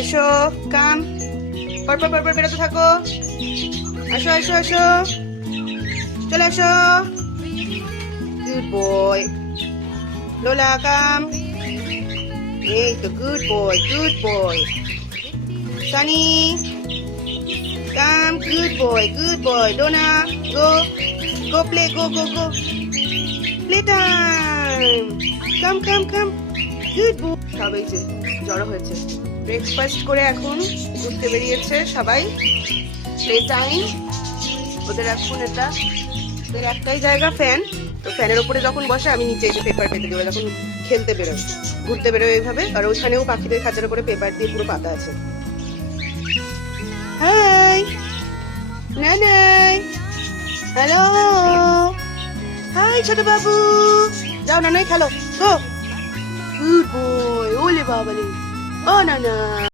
এসো, কাম, পরপর পরপর বেরোতে থাকো। আসো আসো আসো, চলে আসো। গুড বয় লোলা, কাম। এই তো good boy, good boy. Sunny, come, good boy, good boy. Donna, go, go play, go go go, play time. Come come come, good boy. সবাই যে জড়ো হয়েছে, ব্রেকফাস্ট করে এখন ঘুরতে বেরিয়েছে সবাই। প্লে টাইম ওদের। এখন এটা ওদের একটাই জায়গা, ফ্যান। তো ফ্যানের উপরে যখন বসে আমি নিচে এসে পেপার পেতে দেবো যখন খেলতে বেরোয়, ঘুরতে বেরোয় এইভাবে। আর ওইখানেও পাখিদের খাঁচার করে পেপার দিয়ে পুরো পাতা আছে। হাই নানাই, হ্যালো, হাই ছোট বাবু। যাও নানাই খেলো, গো। গুড বয়, ওলে বাবালে, ও নানা।